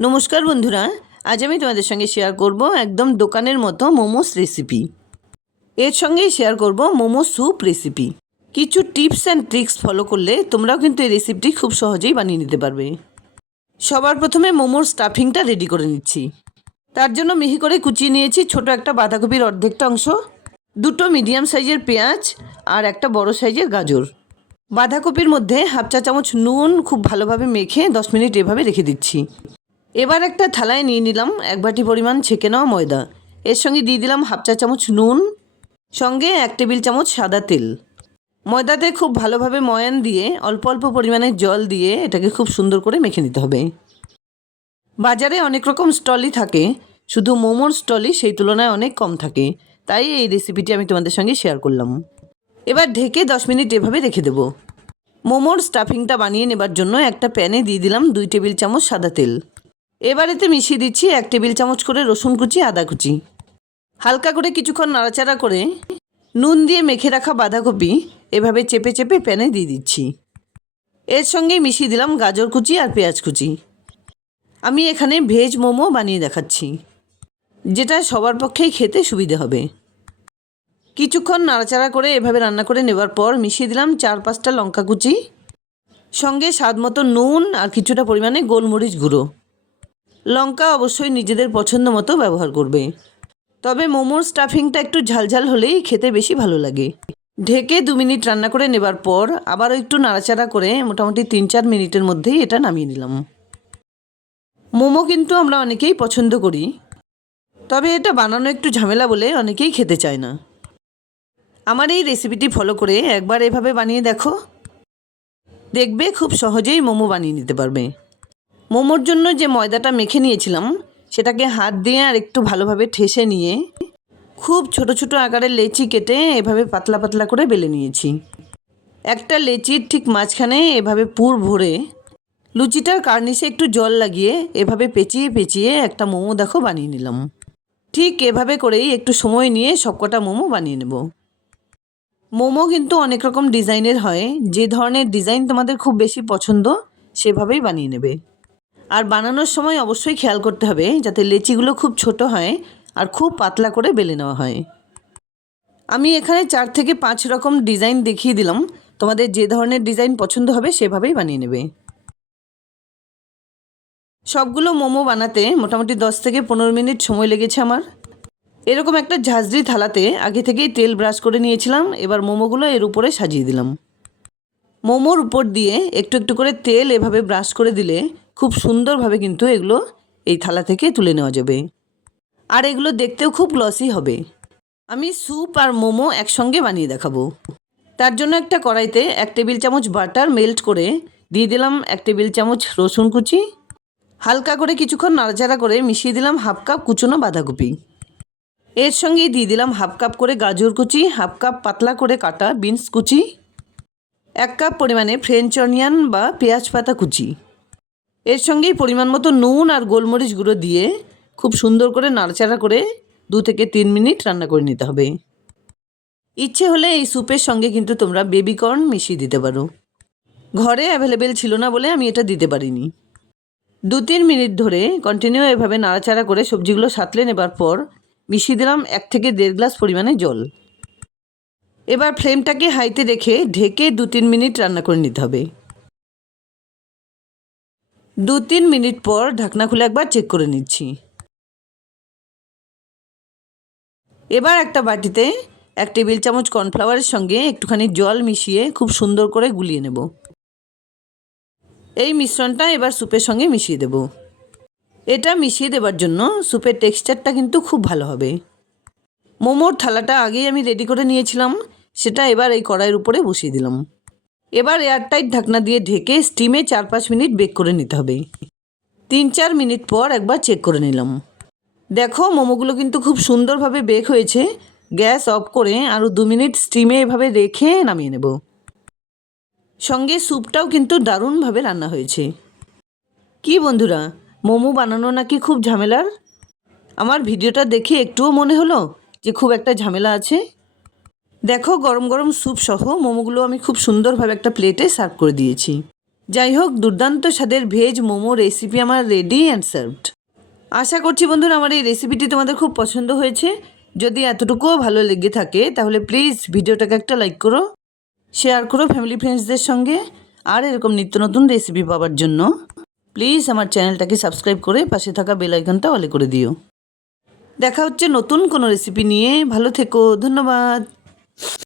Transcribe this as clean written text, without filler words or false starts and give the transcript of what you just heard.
নমস্কার বন্ধুরা, আজ আমি তোমাদের সঙ্গে শেয়ার করব একদম দোকানের মতো মোমোস রেসিপি। এর সঙ্গেই শেয়ার করব মোমো স্যুপ রেসিপি। কিছু টিপস অ্যান্ড ট্রিক্স ফলো করলে তোমরাও কিন্তু এই রেসিপিটি খুব সহজেই বানিয়ে নিতে পারবে। সবার প্রথমে মোমোর স্টাফিংটা রেডি করে নিচ্ছি। তার জন্য মিহি করে কুচিয়ে নিয়েছি ছোট একটা বাঁধাকপির অর্ধেকটা অংশ, দুটো মিডিয়াম সাইজের পেঁয়াজ আর একটা বড় সাইজের গাজর। বাঁধাকপির মধ্যে হাফ চা চামচ নুন খুব ভালোভাবে মেখে 10 মিনিট এভাবে রেখে দিচ্ছি। এবার একটা থালায় নিয়ে নিলাম 1 বাটি পরিমাণ ছেঁকে নেওয়া ময়দা। এর সঙ্গে দিয়ে দিলাম হাফ চা চামচ নুন, সঙ্গে 1 টেবিল চামচ সাদা তেল। ময়দাতে খুব ভালোভাবে ময়ান দিয়ে অল্প অল্প পরিমাণে জল দিয়ে এটাকে খুব সুন্দর করে মেখে নিতে হবে। বাজারে অনেক রকম স্টলই থাকে, শুধু মোমোর স্টলই সেই তুলনায় অনেক কম থাকে, তাই এই রেসিপিটি আমি তোমাদের সঙ্গে শেয়ার করলাম। এবার ঢেকে 10 মিনিট এভাবে রেখে দেবো। মোমোর স্টাফিংটা বানিয়ে নেবার জন্য একটা প্যানে দিয়ে দিলাম 2 টেবিল চামচ সাদা তেল। এবার এতে মিশিয়ে দিচ্ছি 1 টেবিল চামচ করে রসুন কুচি, আদা কুচি। হালকা করে কিছুক্ষণ নাড়াচাড়া করে নুন দিয়ে মেখে রাখা বাঁধাকপি এভাবে চেপে চেপে প্যানে দিয়ে দিচ্ছি। এর সঙ্গে মিশিয়ে দিলাম গাজর কুচি আর পেঁয়াজ কুচি। আমি এখানে ভেজ মোমো বানিয়ে দেখাচ্ছি, যেটা সবার পক্ষেই খেতে সুবিধে হবে। কিছুক্ষণ নাড়াচাড়া করে এভাবে রান্না করে নেবার পর মিশিয়ে দিলাম 4-5টা লঙ্কা কুচি, সঙ্গে স্বাদ মতো নুন আর কিছুটা পরিমাণে গোলমরিচ গুঁড়ো। লঙ্কা অবশ্যই নিজেদের পছন্দ মতো ব্যবহার করবে, তবে মোমোর স্টাফিংটা একটু ঝালঝাল হলেই খেতে বেশি ভালো লাগে। ঢেকে 2 মিনিট রান্না করে নেবার পর আবারও একটু নাড়াচাড়া করে মোটামুটি 3-4 মিনিটের মধ্যেই এটা নামিয়ে নিলাম। মোমো কিন্তু আমরা অনেকেই পছন্দ করি, তবে এটা বানানো একটু ঝামেলা বলে অনেকেই খেতে চায় না। আমার এই রেসিপিটি ফলো করে একবার এভাবে বানিয়ে দেখো, দেখবে খুব সহজেই মোমো বানিয়ে নিতে পারবে। মোমোর জন্য যে ময়দাটা মেখে নিয়েছিলাম সেটাকে হাত দিয়ে আর একটু ভালোভাবে ঠেসে নিয়ে খুব ছোট ছোট আকারের লেচি কেটে এভাবে পাতলা পাতলা করে বেলে নিয়েছি। একটা লেচির ঠিক মাঝখানে এভাবে পুর ভরে লুচিটার কার্নিশে একটু জল লাগিয়ে এভাবে পেঁচিয়ে পেঁচিয়ে একটা মোমো দেখো বানিয়ে নিলাম। ঠিক এভাবে করেই একটু সময় নিয়ে সবকটা মোমো বানিয়ে নেব। মোমো কিন্তু অনেক রকম ডিজাইনের হয়, যে ধরনের ডিজাইন তোমাদের খুব বেশি পছন্দ সেভাবেই বানিয়ে নেবে। আর বানানোর সময় অবশ্যই খেয়াল করতে হবে যাতে লেচিগুলো খুব ছোট হয় আর খুব পাতলা করে বেলে নেওয়া হয়। আমি এখানে 4 থেকে 5 রকম ডিজাইন দেখিয়ে দিলাম, তোমাদের যে ধরনের ডিজাইন পছন্দ হবে সেভাবেই বানিয়ে নেবে। সবগুলো মোমো বানাতে মোটামুটি 10 থেকে 15 মিনিট সময় লেগেছে আমার। এরকম একটা ঝাঁঝরি থালাতে আগে থেকেই তেল ব্রাশ করে নিয়েছিলাম। এবার মোমোগুলো এর উপরে সাজিয়ে দিলাম। মোমোর উপর দিয়ে একটু একটু করে তেল এভাবে ব্রাশ করে দিলে খুব সুন্দরভাবে কিন্তু এগুলো এই থালা থেকে তুলে নেওয়া যাবে, আর এগুলো দেখতেও খুব গ্লসি হবে। আমি স্যুপ আর মোমো একসঙ্গে বানিয়ে দেখাবো। তার জন্য একটা কড়াইতে 1 টেবিল চামচ বাটার মেল্ট করে দিয়ে দিলাম 1 টেবিল চামচ রসুন কুচি। হালকা করে কিছুক্ষণ নাড়াচাড়া করে মিশিয়ে দিলাম হাফ কাপ কুচনো বাঁধাকপি। এর সঙ্গেই দিয়ে দিলাম হাফ কাপ করে গাজর কুচি, হাফ কাপ পাতলা করে কাটা বিনস কুচি, 1 কাপ পরিমাণে ফ্রেঞ্চ অনিয়ন বা পেঁয়াজ পাতা কুচি। এর সঙ্গেই পরিমাণ মতো নুন আর গোলমরিচ গুঁড়ো দিয়ে খুব সুন্দর করে নাড়াচাড়া করে 2 থেকে 3 মিনিট রান্না করে নিতে হবে। ইচ্ছে হলে এই স্যুপের সঙ্গে কিন্তু তোমরা বেবি কর্ন মিশিয়ে দিতে পারো। ঘরে অ্যাভেলেবেল ছিল না বলে আমি এটা দিতে পারিনি। 2-3 মিনিট ধরে কন্টিনিউ এভাবে নাড়াচাড়া করে সবজিগুলো সাঁতলে নেবার পর মিশিয়ে দিলাম 1 থেকে 1.5 গ্লাস পরিমাণে জল। এবার ফ্লেমটাকে হাইতে রেখে ঢেকে 2-3 মিনিট রান্না করে নিতে হবে। 2-3 মিনিট পর ঢাকনা খুলে একবার চেক করে নিচ্ছি। এবার একটা বাটিতে 1 টেবিল চামচ কর্নফ্লাওয়ারের সঙ্গে একটুখানি জল মিশিয়ে খুব সুন্দর করে গুলিয়ে নেব। এই মিশ্রণটা এবার স্যুপের সঙ্গে মিশিয়ে দেব। এটা মিশিয়ে দেবার জন্য স্যুপের টেক্সচারটা কিন্তু খুব ভালো হবে। মোমোর থালাটা আগেই আমি রেডি করে নিয়েছিলাম, সেটা এবার এই কড়াইয়ের উপরে বসিয়ে দিলাম। এবার এয়ারটাইট ঢাকনা দিয়ে ঢেকে স্টিমে 4-5 মিনিট বেক করে নিতে হবে। 3-4 মিনিট পর একবার চেক করে নিলাম। দেখো মোমোগুলো কিন্তু খুব সুন্দরভাবে বেক হয়েছে। গ্যাস অফ করে আরও 2 মিনিট স্টিমে এভাবে রেখে নামিয়ে নেব। সঙ্গে স্যুপটাও কিন্তু দারুণভাবে রান্না হয়েছে। কি বন্ধুরা, মোমো বানানো নাকি খুব ঝামেলার? আমার ভিডিওটা দেখে একটুও মনে হলো যে খুব একটা ঝামেলা আছে? দেখো গরম গরম স্যুপ সহ মোমোগুলো আমি খুব সুন্দরভাবে একটা প্লেটে সার্ভ করে দিয়েছি। যাই হোক, দুর্দান্ত স্বাদের ভেজ মোমো রেসিপি আমার রেডি অ্যান্ড সার্ভড। আশা করছি বন্ধুরা আমার এই রেসিপিটি তোমাদের খুব পছন্দ হয়েছে। যদি এতটুকুও ভালো লেগে থাকে তাহলে প্লিজ ভিডিওটাকে একটা লাইক করো, শেয়ার করো ফ্যামিলি ফ্রেন্ডসদের সঙ্গে। আর এরকম নিত্য নতুন রেসিপি পাওয়ার জন্য প্লিজ আমার চ্যানেলটাকে সাবস্ক্রাইব করে পাশে থাকা বেল আইকনটা অলে করে দিও। দেখা হচ্ছে নতুন কোনো রেসিপি নিয়ে। ভালো থেকো, ধন্যবাদ।